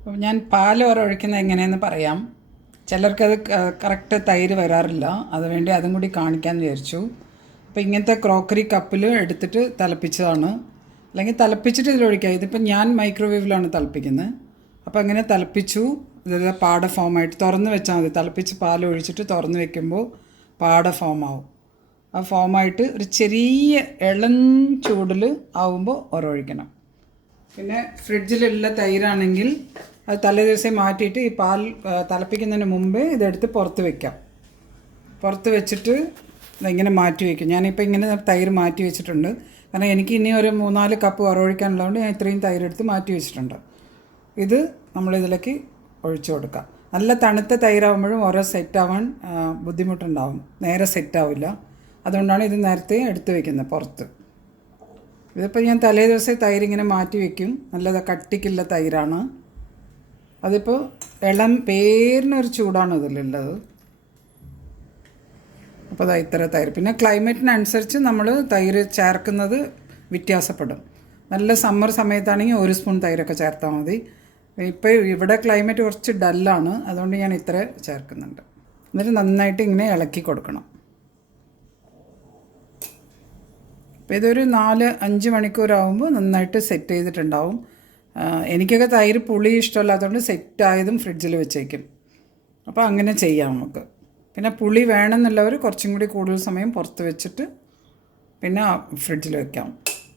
അപ്പോൾ ഞാൻ പാൽ ഒഴിക്കുന്നത് എങ്ങനെയെന്ന് പറയാം. ചിലർക്കത് കറക്റ്റ് തൈര് വരാറില്ല, അതുവേണ്ടി അതും കൂടി കാണിക്കാമെന്ന് വിചാരിച്ചു. അപ്പോൾ ഇങ്ങനത്തെ ക്രോക്കറി കപ്പിൽ എടുത്തിട്ട് തിളപ്പിച്ചതാണ്, അല്ലെങ്കിൽ തിളപ്പിച്ചിട്ട് ഇതിലൊഴിക്കാം. ഇതിപ്പോൾ ഞാൻ മൈക്രോവേവിലാണ് തിളപ്പിക്കുന്നത്. അപ്പോൾ അങ്ങനെ തിളപ്പിച്ചു. ഇത് പാട ഫോമായിട്ട് തുറന്ന് വെച്ചാൽ മതി. തിളപ്പിച്ച് പാൽ ഒഴിച്ചിട്ട് തുറന്ന് വെക്കുമ്പോൾ പാട ഫോമാവും. ആ ഫോമായിട്ട് ഒരു ചെറിയ ഇളം ചൂടിൽ ആവുമ്പോൾ ഒഴിക്കണം. പിന്നെ ഫ്രിഡ്ജിലുള്ള തൈരാണെങ്കിൽ അത് തലേ ദിവസം മാറ്റിയിട്ട് ഈ പാൽ തിളപ്പിക്കുന്നതിന് മുമ്പേ ഇതെടുത്ത് പുറത്ത് വെക്കാം. പുറത്ത് വെച്ചിട്ട് ഇങ്ങനെ മാറ്റി വയ്ക്കും. ഞാനിപ്പോൾ ഇങ്ങനെ തൈര് മാറ്റി വെച്ചിട്ടുണ്ട്. കാരണം എനിക്ക് ഇനി ഒരു 3-4 കപ്പ് ഒഴിക്കാനുള്ളതുകൊണ്ട് ഞാൻ ഇത്രയും തൈരെടുത്ത് മാറ്റി വെച്ചിട്ടുണ്ട്. ഇത് നമ്മളിതിലേക്ക് ഒഴിച്ചു കൊടുക്കാം. നല്ല തണുത്ത തൈരാകുമ്പോഴും സെറ്റാവാൻ ബുദ്ധിമുട്ടുണ്ടാവും, നേരെ സെറ്റാവില്ല. അതുകൊണ്ടാണ് ഇത് നേരത്തെ എടുത്ത് വയ്ക്കുന്നത് പുറത്ത്. ഇതിപ്പോൾ ഞാൻ തലേ ദിവസം തൈരിങ്ങനെ മാറ്റി വയ്ക്കും. നല്ല കട്ടിക്കുള്ള തൈരാണ്. അതിപ്പോൾ ഇളം പേരിനൊരു ചൂടാണ് ഇതിലുള്ളത്. അപ്പോൾ അത് ഇത്ര തൈര്. പിന്നെ ക്ലൈമറ്റിനനുസരിച്ച് നമ്മൾ തൈര് ചേർക്കുന്നത് വ്യത്യാസപ്പെടും. നല്ല സമ്മർ സമയത്താണെങ്കിൽ 1 സ്പൂൺ തൈരൊക്കെ ചേർത്താൽ മതി. ഇപ്പോൾ ഇവിടെ ക്ലൈമറ്റ് കുറച്ച് ഡല്ലാണ്, അതുകൊണ്ട് ഞാൻ ഇത്ര ചേർക്കുന്നുണ്ട്. എന്നിട്ട് നന്നായിട്ട് ഇങ്ങനെ ഇളക്കി കൊടുക്കണം. അപ്പോൾ ഇതൊരു 4-5 മണിക്കൂറാകുമ്പോൾ നന്നായിട്ട് സെറ്റ് ചെയ്തിട്ടുണ്ടാവും. എനിക്കൊക്കെ തൈര് പുളി ഇഷ്ടമല്ലാത്തതുകൊണ്ട് സെറ്റായതും ഫ്രിഡ്ജിൽ വെച്ചേക്കും. അപ്പോൾ അങ്ങനെ ചെയ്യാം നമുക്ക്. പിന്നെ പുളി വേണമെന്നുള്ളവർ കുറച്ചും കൂടി കൂടുതൽ സമയം പുറത്ത് വെച്ചിട്ട് പിന്നെ ഫ്രിഡ്ജിൽ വെക്കാം.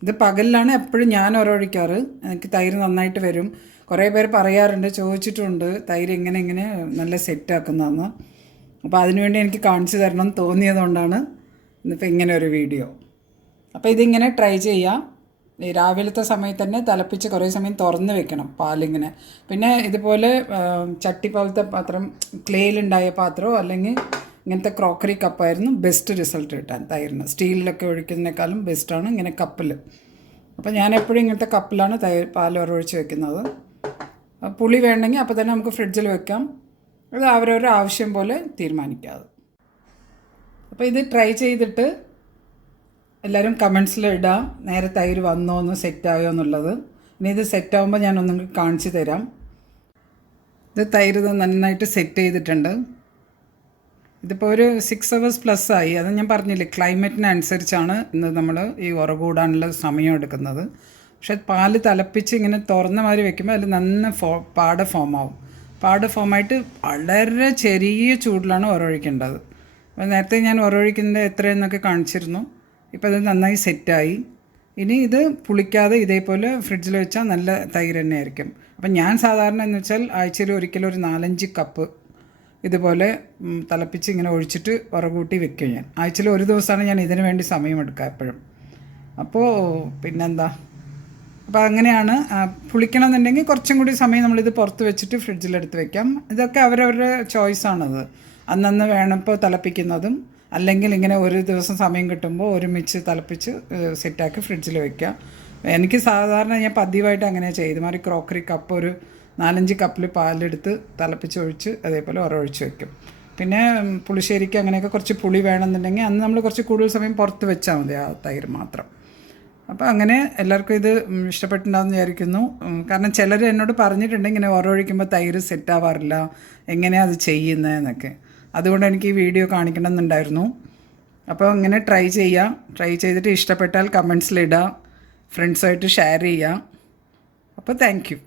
ഇത് പകലിലാണ് എപ്പോഴും ഞാൻ ഒഴിക്കാറ്. എനിക്ക് തൈര് നന്നായിട്ട് വരും. കുറേ പേര് പറയാറുണ്ട്, ചോദിച്ചിട്ടുണ്ട് തൈര് എങ്ങനെ നല്ല സെറ്റാക്കുന്നതെന്ന്. അപ്പോൾ അതിനുവേണ്ടി എനിക്ക് കാണിച്ചു തരണം എന്ന് തോന്നിയതുകൊണ്ടാണ് ഇന്നിപ്പോൾ ഇങ്ങനെ ഒരു വീഡിയോ. അപ്പോൾ ഇതിങ്ങനെ ട്രൈ ചെയ്യാം. രാവിലത്തെ സമയത്ത് തന്നെ തിളപ്പിച്ച് കുറേ സമയം തുറന്ന് വെക്കണം പാലിങ്ങനെ. പിന്നെ ഇതുപോലെ ചട്ടി പോലത്തെ പാത്രം, ക്ലേയിലുണ്ടായ പാത്രമോ അല്ലെങ്കിൽ ഇങ്ങനത്തെ ക്രോക്കറി കപ്പായിരുന്നു ബെസ്റ്റ് റിസൾട്ട് കിട്ടാൻ തൈരിന്. സ്റ്റീലിലൊക്കെ ഒഴിക്കുന്നതിനേക്കാളും ബെസ്റ്റാണ് ഇങ്ങനെ കപ്പിൽ. അപ്പോൾ ഞാൻ എപ്പോഴും ഇങ്ങനത്തെ കപ്പിലാണ് പാൽ ഒഴിച്ച് വെക്കുന്നത്. പുളി വേണമെങ്കിൽ അപ്പോൾ തന്നെ നമുക്ക് ഫ്രിഡ്ജിൽ വെക്കാം. അത് അവരവരുടെ ആവശ്യം പോലെ തീരുമാനിക്കാതെ. അപ്പോൾ ഇത് ട്രൈ ചെയ്തിട്ട് എല്ലാവരും കമൻസിൽ ഇടാം, നേരെ തൈര് വന്നോ എന്ന് സെറ്റായോ എന്നുള്ളത്. ഇനി ഇത് സെറ്റാകുമ്പോൾ ഞാനൊന്നും കാണിച്ചു തരാം. ഇത് തൈര് നന്നായിട്ട് സെറ്റ് ചെയ്തിട്ടുണ്ട്. ഇതിപ്പോൾ ഒരു 6 hours പ്ലസ് ആയി. അത് ഞാൻ പറഞ്ഞില്ലേ, ക്ലൈമറ്റിനനുസരിച്ചാണ് ഇന്ന് നമ്മൾ ഈ കൂടാനുള്ള സമയം എടുക്കുന്നത്. പക്ഷേ പാല് തിളപ്പിച്ച് ഇങ്ങനെ തുറന്ന മാതിരി വെക്കുമ്പോൾ അതിൽ നന്ന പാട ഫോമാവും. പാട ഫോമായിട്ട് വളരെ ചെറിയ ചൂടിലാണ് ഒഴിക്കേണ്ടത്. അപ്പോൾ നേരത്തെ ഞാൻ ഒഴിക്കുന്നത് എത്രയെന്നൊക്കെ കാണിച്ചിരുന്നു. ഇപ്പോൾ അത് നന്നായി സെറ്റായി. ഇനി ഇത് പുളിക്കാതെ ഇതേപോലെ ഫ്രിഡ്ജിൽ വെച്ചാൽ നല്ല തൈര് തന്നെ ആയിരിക്കും. അപ്പം ഞാൻ സാധാരണ എന്ന് വെച്ചാൽ ആഴ്ചയിൽ ഒരിക്കലും ഒരു 4-5 കപ്പ് ഇതുപോലെ തിളപ്പിച്ച് ഇങ്ങനെ ഒഴിച്ചിട്ട് കൂട്ടി വെക്കും. ഞാൻ ആഴ്ചയിൽ ഒരു ദിവസമാണ് ഞാൻ ഇതിന് വേണ്ടി സമയമെടുക്കുക എപ്പോഴും. അപ്പോൾ പിന്നെന്താ, അപ്പോൾ അങ്ങനെയാണ്. പുളിക്കണമെന്നുണ്ടെങ്കിൽ കുറച്ചും കൂടി സമയം നമ്മളിത് പുറത്ത് വെച്ചിട്ട് ഫ്രിഡ്ജിലെടുത്ത് വെക്കാം. ഇതൊക്കെ അവരവരുടെ ചോയ്സാണത്. അന്നന്ന് വേണപ്പോൾ തിളപ്പിക്കുന്നതും അല്ലെങ്കിൽ ഇങ്ങനെ ഒരു ദിവസം സമയം കിട്ടുമ്പോൾ ഒരുമിച്ച് തിളപ്പിച്ച് സെറ്റാക്കി ഫ്രിഡ്ജിൽ വെക്കാം. എനിക്ക് സാധാരണ ഞാൻ പതിവായിട്ട് അങ്ങനെ ചെയ്തു മാറി. ക്രോക്കറി കപ്പ് ഒരു 4-5 കപ്പിൽ പാലെടുത്ത് തിളപ്പിച്ച് ഒഴിച്ച് അതേപോലെ ഒഴിച്ച് വെക്കും. പിന്നെ പുളിശ്ശേരിക്ക് അങ്ങനെയൊക്കെ കുറച്ച് പുളി വേണമെന്നുണ്ടെങ്കിൽ അന്ന് നമ്മൾ കുറച്ച് കൂടുതൽ സമയം പുറത്ത് വെച്ചാൽ മതി ആ തൈര് മാത്രം. അപ്പോൾ അങ്ങനെ എല്ലാവർക്കും ഇത് ഇഷ്ടപ്പെട്ടിട്ടുണ്ടാകുമെന്ന് വിചാരിക്കുന്നു. കാരണം ചിലർ എന്നോട് പറഞ്ഞിട്ടുണ്ട് ഇങ്ങനെ ഒഴിക്കുമ്പോൾ തൈര് സെറ്റാവാറില്ല, എങ്ങനെയാണ് അത് ചെയ്യുന്നതെന്നൊക്കെ. അതുകൊണ്ട് എനിക്ക് ഈ വീഡിയോ കാണിക്കണമെന്നുണ്ടായിരുന്നു. അപ്പോൾ അങ്ങനെ ട്രൈ ചെയ്തിട്ട് ഇഷ്ടപ്പെട്ടാൽ കമൻസിലിടുക, ഫ്രണ്ട്സുമായിട്ട് ഷെയർ ചെയ്യുക. അപ്പോൾ താങ്ക് യു.